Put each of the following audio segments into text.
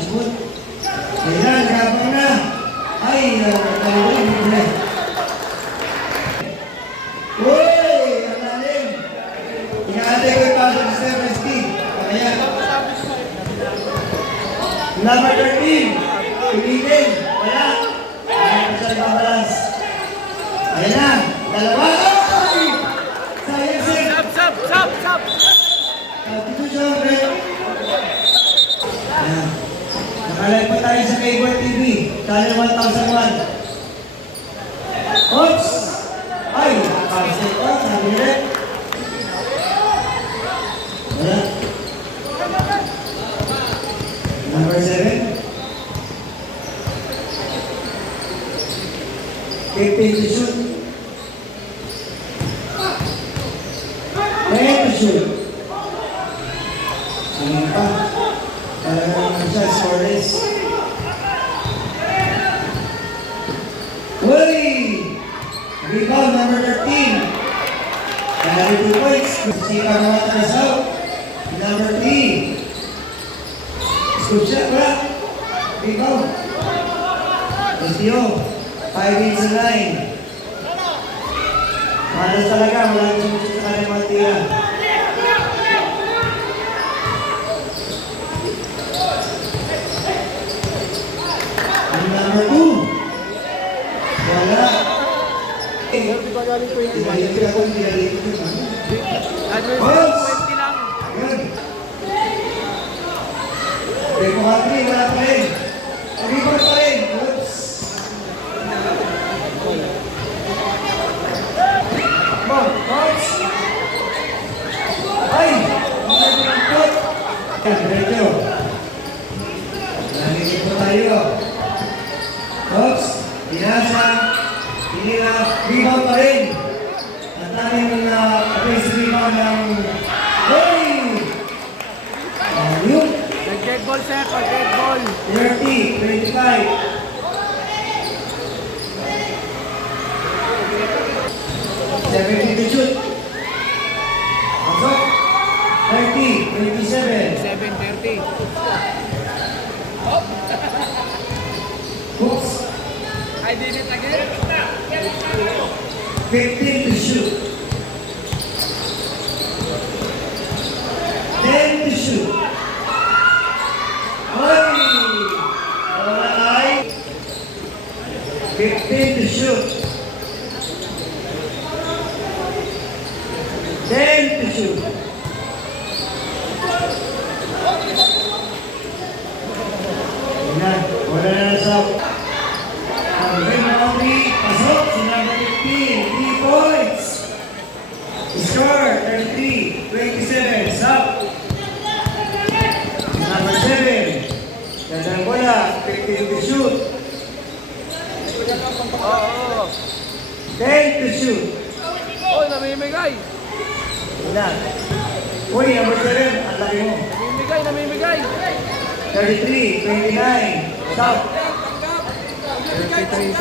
shoot. Ayan, gabang na. Ay, nagkaliwan mo na. Uy, ang lalim. Inaantay ko yung pasok sa Stefanski. Kaya. Number 13. Pilitin. Wala. Ayan, pasal babalas. Ayan na. Dalawa. Ay! Sayang sir. Sab! Dito siya, Brett. Ayan. Nakalive pa tayo sa Cable TV. Channel 1001. Oops! Ay! Nakapasay ko. Sabi niya. Wala. Number 7. 15 to shoot. 10 to shoot. Sige pa. Talaga naman siya, scoreless. Uy! Rebound number 13. Kaya 2 points. Sika na mga tasaw. Number 3. Scoop shot, wala. Rebound. SDO. 5 in sa line. Malas talaga. Wala nang sumusot sa kanyang mga tira. Number 2. Wala. Di ba galing ko yung Tinalipin ako, tinalipin ko. Advance 20 lang. Good. Repo Hatri, wala pa rin. Rebound pa rin. Oops. Oops. Ay! Nagpapit. Diretso. Nangigit po tayo. Oops. Pinasa. Pinila. Rebound pa rin. At tayong offensive rebound ng Hey! Ayun. Nag-dead ball, sir. Pag-dead ball. 30, 25. 70 to shoot. Pasok. 30, 27. 7:30. Hooks. I did it again. 15 to shoot. 10 to shoot. Ay! Wala ay. 15 to shoot. 10 to shoot. Wala na sa ang Henry, pasok si number 15, 3 points. Score 33, 27, stop. Number 7, gandang bola, 15 to shoot. 10 to shoot. Oh, namimigay. Wala. Uy, number 7, ang laki mo. Namimigay. 33, 29, stop. 33-29.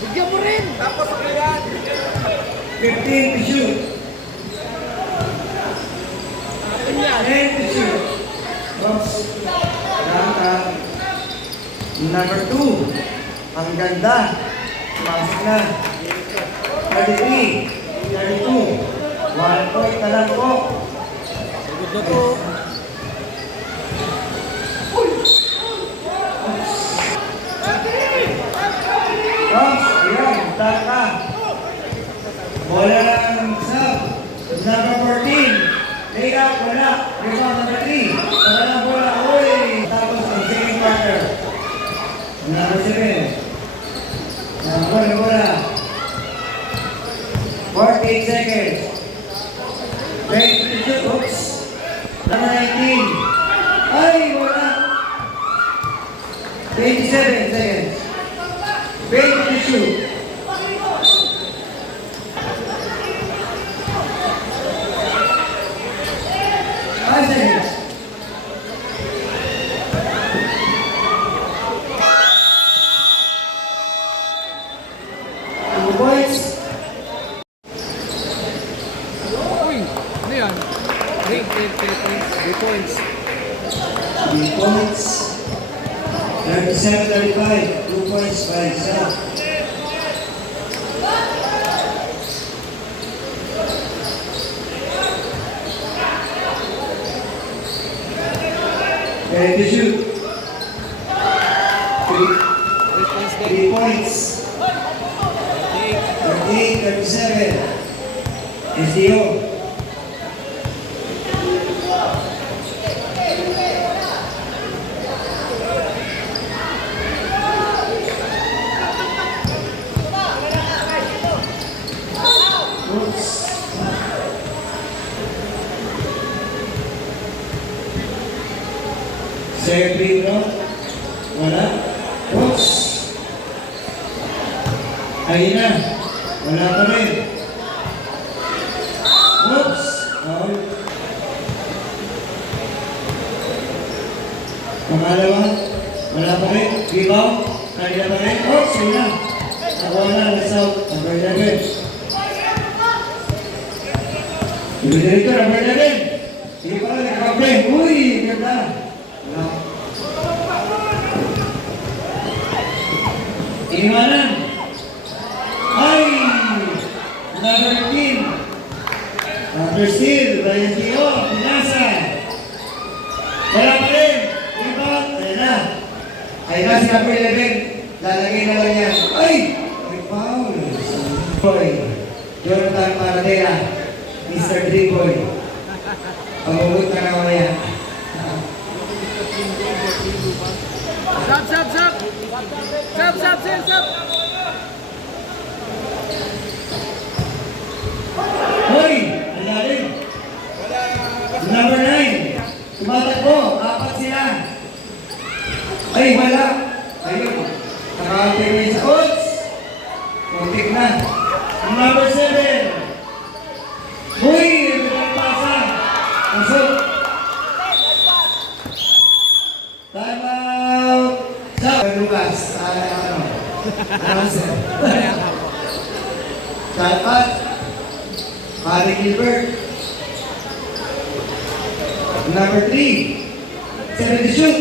Bigyan mo rin. Tapos ako yan. 15 to shoot. 10 to shoot. Oops. Number 2. Ang ganda. Pasok na. 33. 32. 1 point na lang po. Good na po. Oops. Ayan. Taka. Bola ng sub. Number 14. Lay up. Wala. Rebound number 3. Wala ng bola. Uy. Tapos ang second quarter. Number 7. Bola. 48 seconds. 22. Oops. Number 19. Ay, wala. 27 seconds. 22. 5 seconds. Uy, ano yan? 3 points. 3 points. 37-35. 2 points by South. Ready to shoot. 3 points. 38-37. SDO. Oops. Second free throw. Wala. Oops. Ayun na. Wala pa rin. Oops. Foul. Pangalawa. Wala pa rin. Rebound. Kaya pa rin. Oops. Ayun na. Nakuha na. Let's out. Number 11. Ibigay dito. Number 11. Sige pa rin. Nakabre. Uy. Ganda. Wala. Iniwanan. Ay! Number 15. Number steal. Ryan Gio. Pinasa. Wala pa rin. Rebound. Ayan na. Ayan na si number 11. Lalagay na lang yan. Ay! Ay, foul. Boy. Jonathan Paradela. Mr. Dreamboy. Pamulot ka na mamaya. Sab, sab, sab! Sab, sab, sab, sab! Hoy! Ang lalim. Number 9. Tumatakbo. 4 sila. Ay, wala. Ayun. Naka-10 sa odds. Muntik na. Number 7. Hoy! Pinagpasa. Pasok. Time out. Sa Lucas. Announcer. Time out. Mari Gilbert. Number 3. 7 to shoot.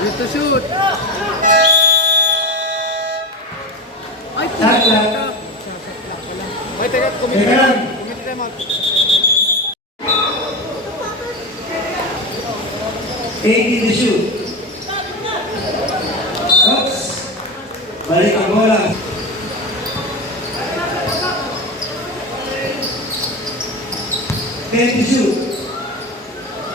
Ready to shoot! Ay, Shot clock. Ay, teka, Teka lang. Kumiti tayo mag... 18 to shoot. Oops. Balik ang bola. 10 to shoot.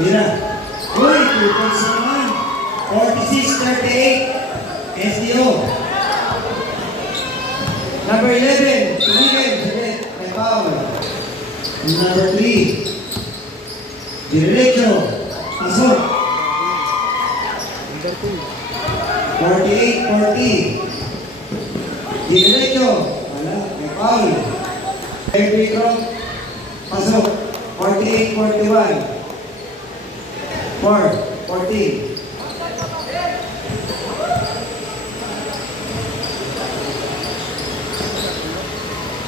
Mira. Uy, 2 points naman. 46-38. SDO. Number 11. Tumigil. Saglit. May foul. Number 3. Diretso. Pasok. Number 2. 48-40. Diretso. Wala. May foul. Every drop. Pasok. 48-41. 4-14.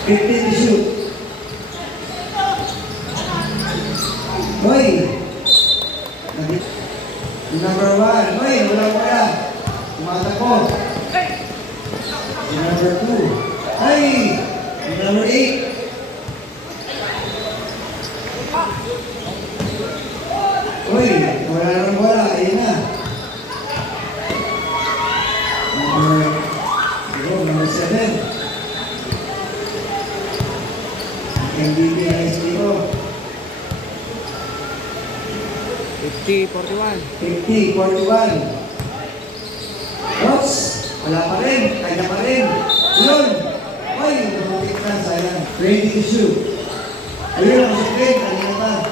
Fifteen to shoot. Hoy! Number 1. Hoy, wala. Tumatakbo. Number 2. Ay! Number 8. Hoy, wala nang bola. Ayun na. Number 7. MVP na SPO. 50-41. 50-41. Oops! Wala pa rin. Kaya pa rin. Yun! Hoy, lumapit na. Sayang. Ready to shoot. Ayun ang sulit. Kanina pa.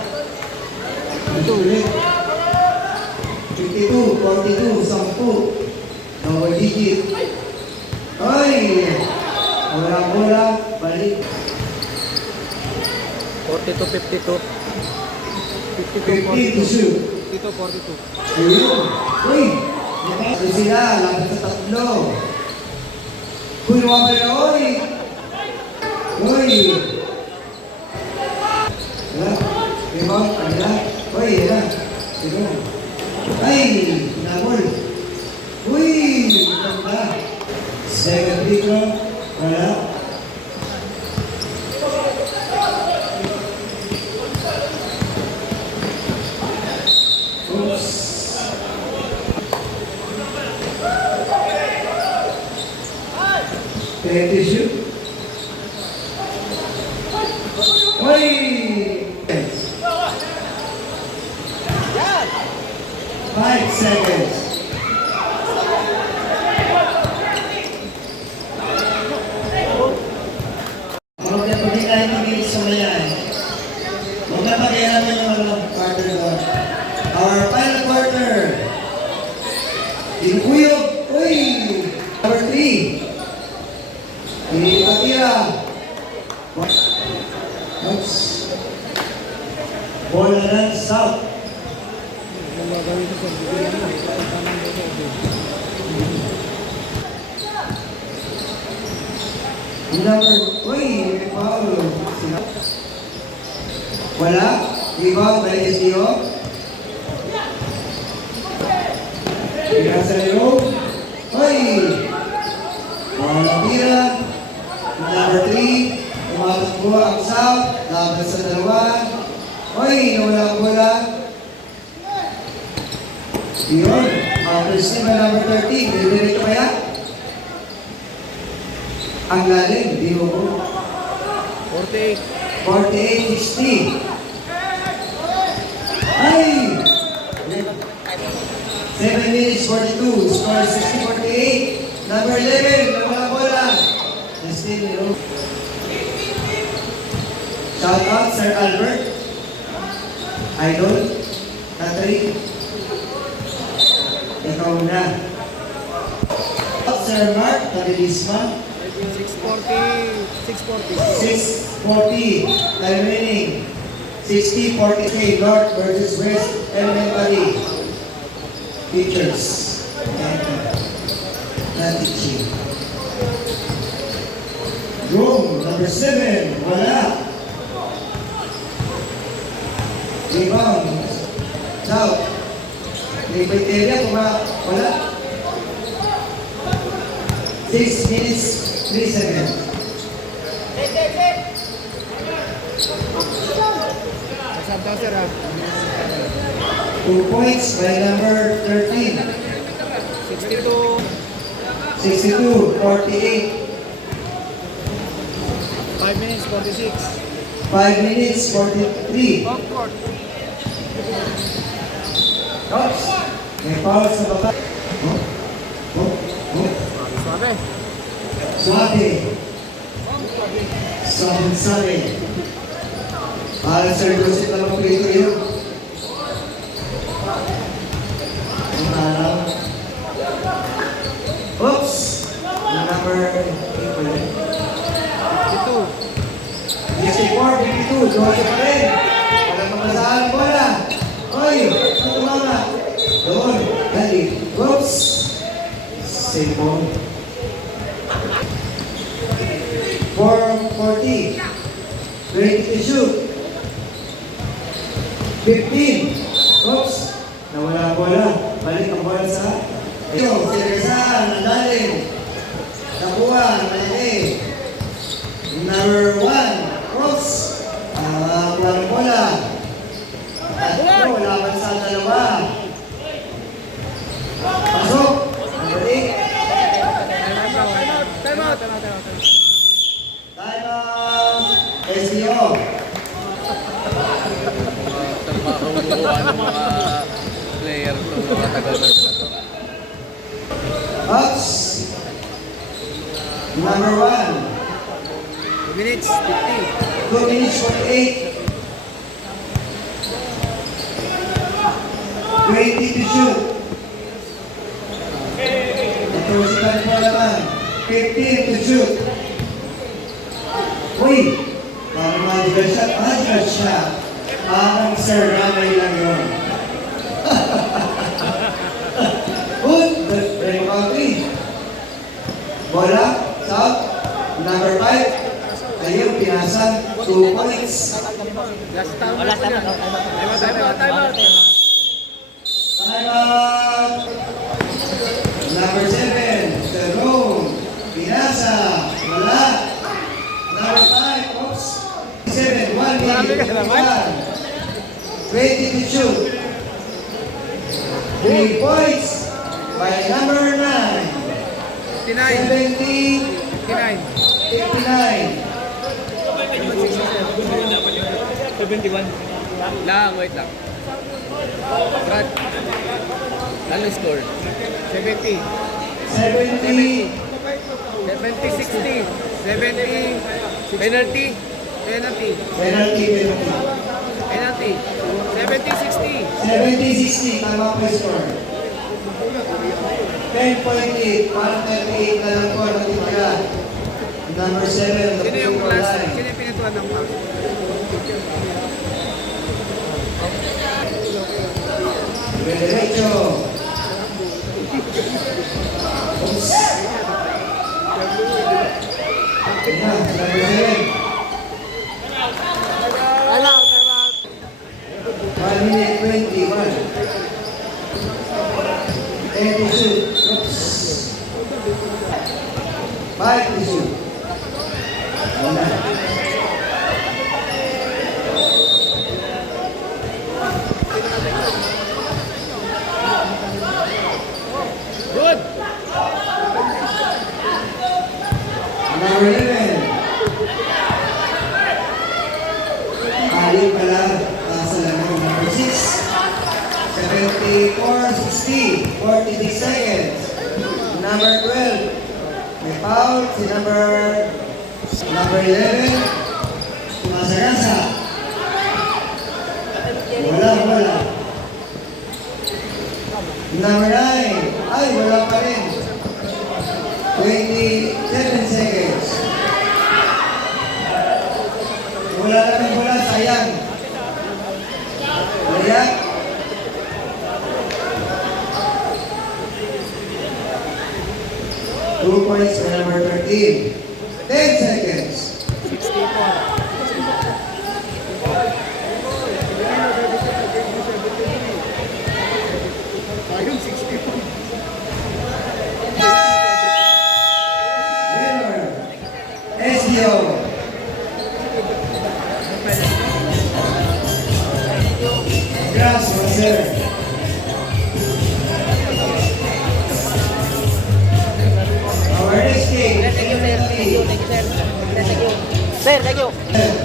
Ang sulit. 52-42. 10. Double digit. Hoy! Wala bola. Balik. 42-52. 50 to shoot. 52-42. Ayun. Uy! Ito sila. Laban sa tatlo. Uy, wala na. Uy! Uy! Wala. Rebound, kanila. Uy, yan na. Sige. Ay, hinabol. Uy, ganda. Second free throw. Wala. Oops. Penalty shoot. Uy! 5 seconds. Huwag na pati tayo mag-ilis sa mayan. Huwag na pag-ialaman yung mga quarter doon. Our final quarter. Dinukuyog. Uy! Number 3. Hindi patira. Oops. Ball na lang, south. Number, uy, may foul. Wala? Rebound by SDO. Pinasa ni Rome. Uy! Walang tira. Number 3. Umakas po ang south. Laban sa dalawa. Uy, nawala ang bola. Yun. First name na number 13. Dito kaya? Ang lalim. Di mo po. 48. 48-60. Ay! 7 minutes 42. Score 60-48. Number 11. Nawala bola. Justin Nero. Shout out Sir Albert. Idol. Patrick. Ikaw na. Sir Mark. Tabilisma. 640. 6:40. Time remaining. 60-43. North versus West Elementary. Teachers. Not teaching. Room number 7. Wala. Rebound. South. Rebound area. Wala. 6 minutes. 3 seconds. Santa sir ha. 2 points by number 13. 62. 62-48. 5 minutes 46. 5 minutes 43. Concord. Oops. May foul sa baba. Oh. Suave. Suave. Sabi. Para sa Joseph na magpilito yun. Ang araw. Oops! Yung number 8 pa yun. 64, 52. Joseph pa rin. Walang mamasaan ko na. Oy! Ano tumama? Doon. Dali. Oops! Save ball. 4:40. 20 to shoot. 15. Oops. Nawala ang bola. Balik ang bola sa... Ito, si Rizal, nadalim. Nakuha, malili. Number 1. Oops. Wala ang bola. At ito, laban sa dalawa. Pasok. Number 8. Time out. Time out. SDO. Mga player to, mga tagal na sila to. Ups. Number 1. 2 minutes 50. 2 minutes 48. 20 to shoot. Ito si Tanpo naman. 15 to shoot. Uy! Parang magical shot. Magical shot. Parang Sir Ramay lang yun. Good. Very boundary. Bola. South. Number 5. Ayun, pinasan. 2 points. Last time. Wala Time tama. out. Time out! Number 7, Jerome. Pinasa. Wala. Number 5, oops. 7, 1 minute. 20 to shoot. 3 points by number 9. 59. 70, 59. 59. 71. Lang, wait lang. Brad. Ano score? 70. 70. 70-60. 70. Penalty. Penalty. Penalty, penalty. Penalty. 70-60. 70-60, tama po yung score. 10.8, parang 38 na lang po natitira. Number 7, Sino yung the class? line. Sino yung pinituan ng pass? Derecho. Oops. Ayan, number 7. Time out, time out. 1 minute 21. 10 to shoot. Oops. 5 to shoot. Wala. Good. Number 11. Ali pala sa lamang number 6. 74-60. 46 seconds. Number 12. May foul si number 11. Sumasagasa. Wala. Number 9. Ay, wala pa rin. 27 seconds. Wala naman wala, sayang. Kaya, two points for number 13. 10 seconds. 64. Ayun, 64. Winner, SDO. Gracias, sir. Our next game, Thank you, sir. Thank you, sir. Thank you. Sir, thank you.